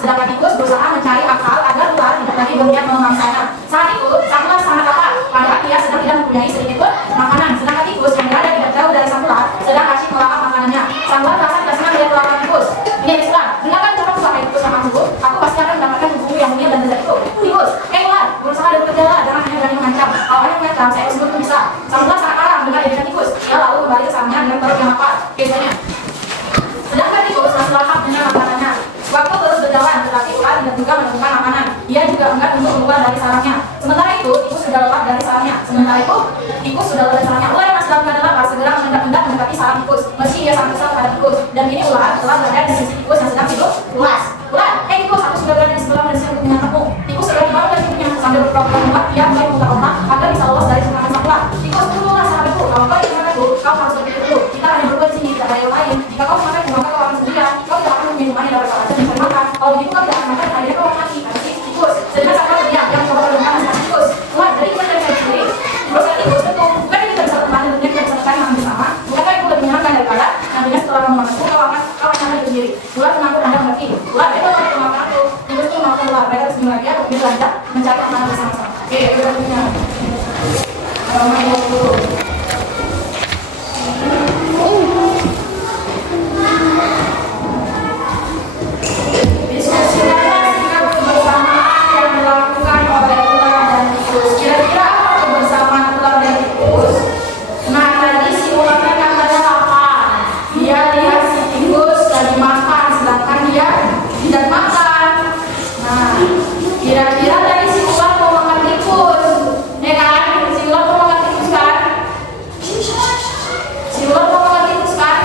sedangkan tikus berusaha mencari akal agar ular tidak lagi berniat memangsanya. Saat itu, sang ular sangat lapar, padahal ia sedang tidak mempunyai sedikit pun makanan. Sedangkan tikus yang berada tidak jauh dari sang ular sedang asyik melahap makanannya. Sang ular merasa tidak senang melihat ular tikus. Ini Islam, dengarkan ucapan suara tikus yang aku pasti akan mendapatkan tubuh yang mulia dan lezat itu. Tikus, ular, berusaha dan bekerjalah, jangan hanya berani mengancam. Kalau hanya mengancam, saya sebut itu bisa. Sang ular sangat marah mendengar ejekan tikus. Ia lalu kembali ke sarangnya dengan perut yang lapar. Biasanya, sedangkan tikus masih lahap dengan makanannya. Waktu terus berjalan, tetapi ular tidak juga menemukan makanan. Ia juga enggan untuk keluar dari sarangnya. Sementara itu, tikus sudah lepas dari sarangnya. Ular yang masih dalam keadaan lapar segera mengendap-endap mendekati sarang tikus. Meski ia sangat kesal pada tikus, dan ini ular telah berada di sisi tikus yang sedang tidur pulas. Ular, tikus, aku sudah berada di sebelah dan siap untuk menyantapmu. Tikus segera dibangun dari tidurnya sambil berpura-pura menguap. Ia mulai memutar-otak agar bisa lolos dari cengkraman sang ular. Tikus, tunggulah sahabatku. Kalau kau ingin makanku, kau harus berpikir dulu. Kita hanya berdua di sini, tidak ada yang lain. Jika kau memakanku, maka kau akan sendirian. Kau tidak akan minuman yang dapat kau ajak mencari makan. Kalau begitu kau tidak akan makan, akhirnya kau akan mati. Kata si tikus. Sedangkan sang ular diam, yang mencoba menemukan nasihat tikus. Ular, jadi kita tidak bisa sendiri. Terus tikus, betul. Bukan kita bisa bermain dan kita bisa mencari makan bersama. Bukankah itu lebih menyenangkan daripada nantinya setelah kamu makanku, kau akan nyari sendiri. Ular mengaku anda mengerti. Ular, itu untuk makan aku. Tikus itu makan ular. Mereka terus lagi, kemudian lanjut mencari makanan bersama-sama. Oke, udah punya. Kira-kira tadi si ular mau makan tikus, ya kan? Si ular mau makan tikus kan? Si ular mau makan tikus kan?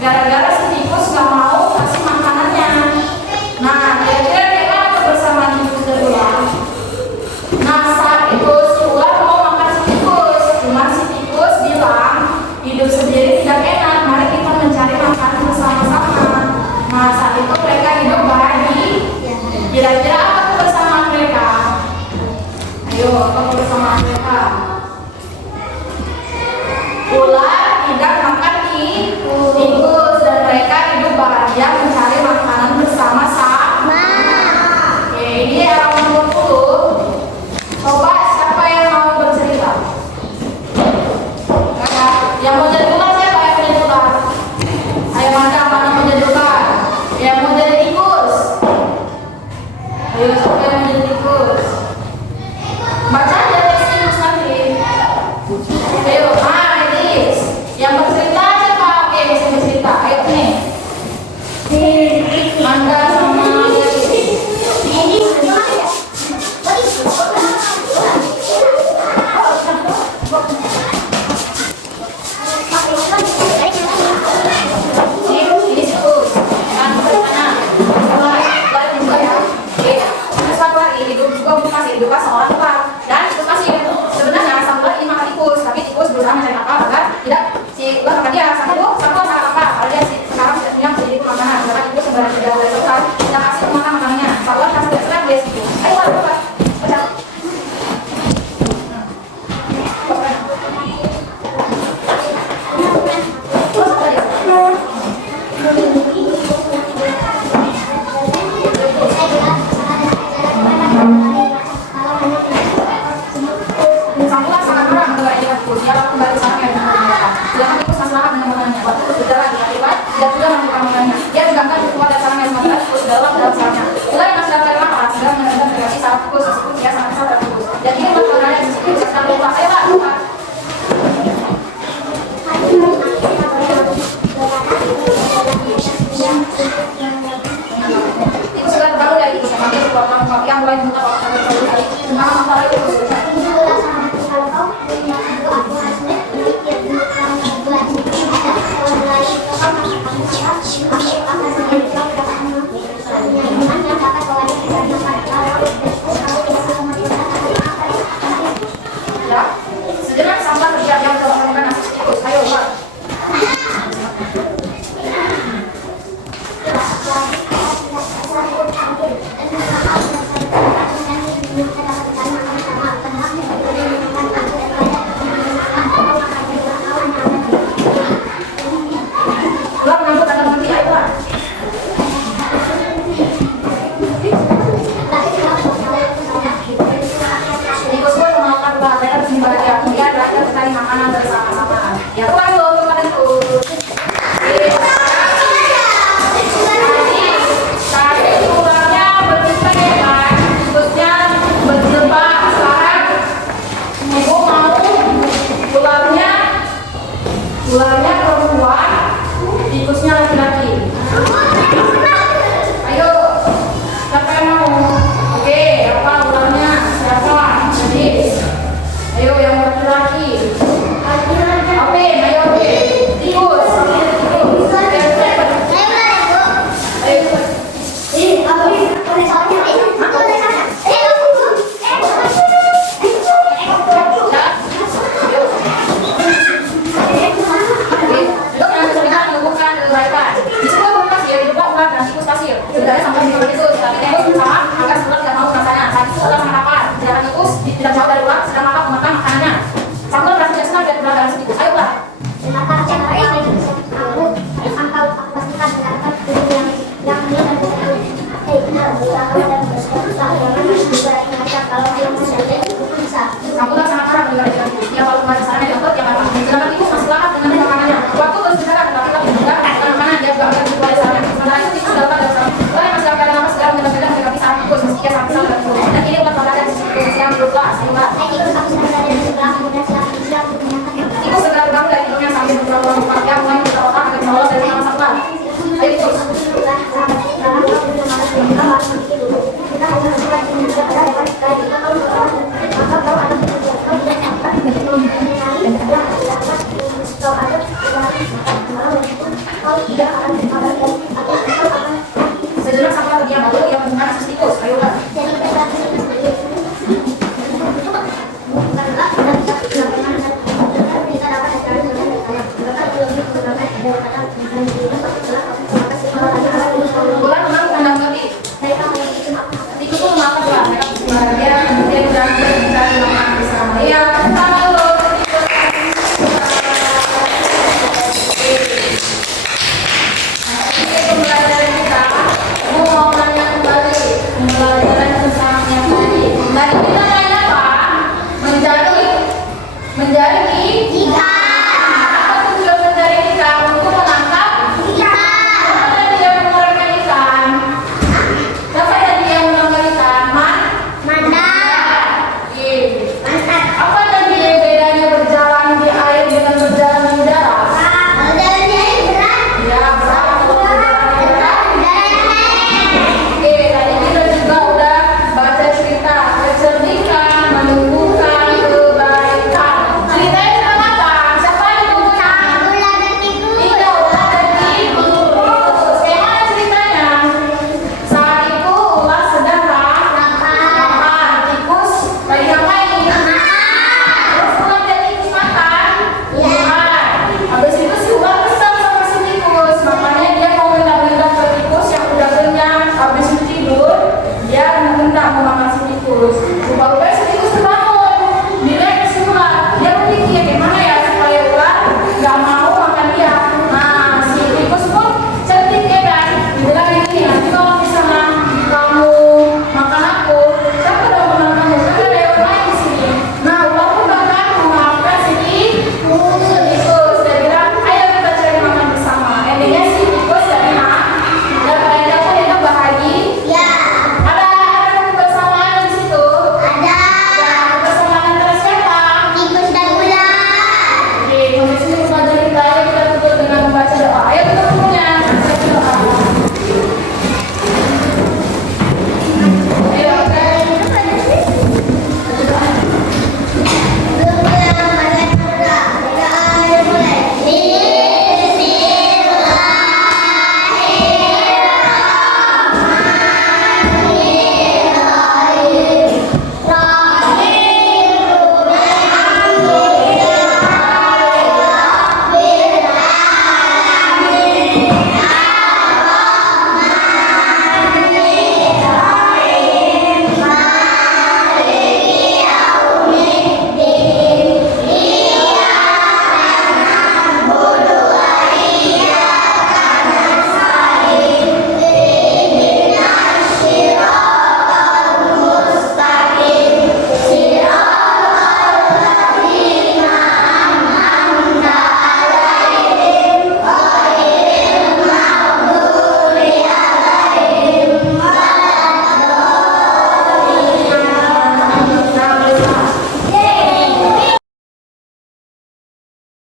Gara-gara si tikus nggak mau kasih makanannya. Nah, kira-kira dia kan kebersamaan tikus dan ular. Nah, saat itu si ular mau makan si tikus, cuma si tikus bilang hidup sendiri tidak enak. Mari kita mencari makanan bersama-sama. Nah, saat itu mereka hidup bahagia. Kira-kira apa kebersamaan mereka? Ayo, apa kebersamaan mereka? Ular tidak makan tikus dan mereka hidup bahagia mencari makanan bersama-sama. Oke, ini halaman 20. Coba siapa yang mau bercerita? Yang mau jadi ular siapa yang mau jadi ular? Ayo mana mau jadi ular? Yang mau jadi tikus? Ayo siapa yang mau jadi tikus? Baca aja tikus nanti. Ayo, Iris. Yang bercerita siapa? Oke, bisa bercerita. Ayo nih. Mangga sama hidup seorang ular dan tikus masih sebenarnya sang ular ingin makan tikus, tapi tikus berusaha mencari akal agar tidak si ular makan dia. Sang ular sangat apa? Kalau dia sekarang tidak punya menjadi itu makanan, karena tikus sebenarnya tidak boleh suka tidak kasih makan makanannya. Sang ular kasih tidak senang dia situ. Ayo ular baca. Yang mulai buka masalah itu. Ya, sejenak sampah kerja yang telah melakukan nasi tikus. Ayo, Pak. sebenarnya sama dengan tikus, tapi tikus bersama agar sebelah tidak mau rasanya. Saat itu adalah sangat sedangkan tikus tidak jauh dari ular sedang makan memakan makanannya. Samuel merasa tidak senang dan berat dalam si tikus. Ayo ular. Samuel sangat marah mendengar ajakan tikus. Dia lalu kembali ke sana dan dia marah. Sedangkan tikus masih lahap dengan makanannya. Waktu terus berjalan, tetapi juga makan makanan dia juga akan kembali ke sana. Sementara itu tikus dapat dari sana. Ular masih akan lama segera mengendap-endap mendekati sang tikus meski ia sangat kesal dan tikus. Dan kini ular berada di sisi tikus yang berubah. Tikus segera berbangun dari tidurnya sambil berpura-pura dia mulai membuka otak agar bisa lolos dari tangan sang ular. Ayo tikus. Sejenak sang ular terdiam lalu ia mendengar suara tikus. Ayo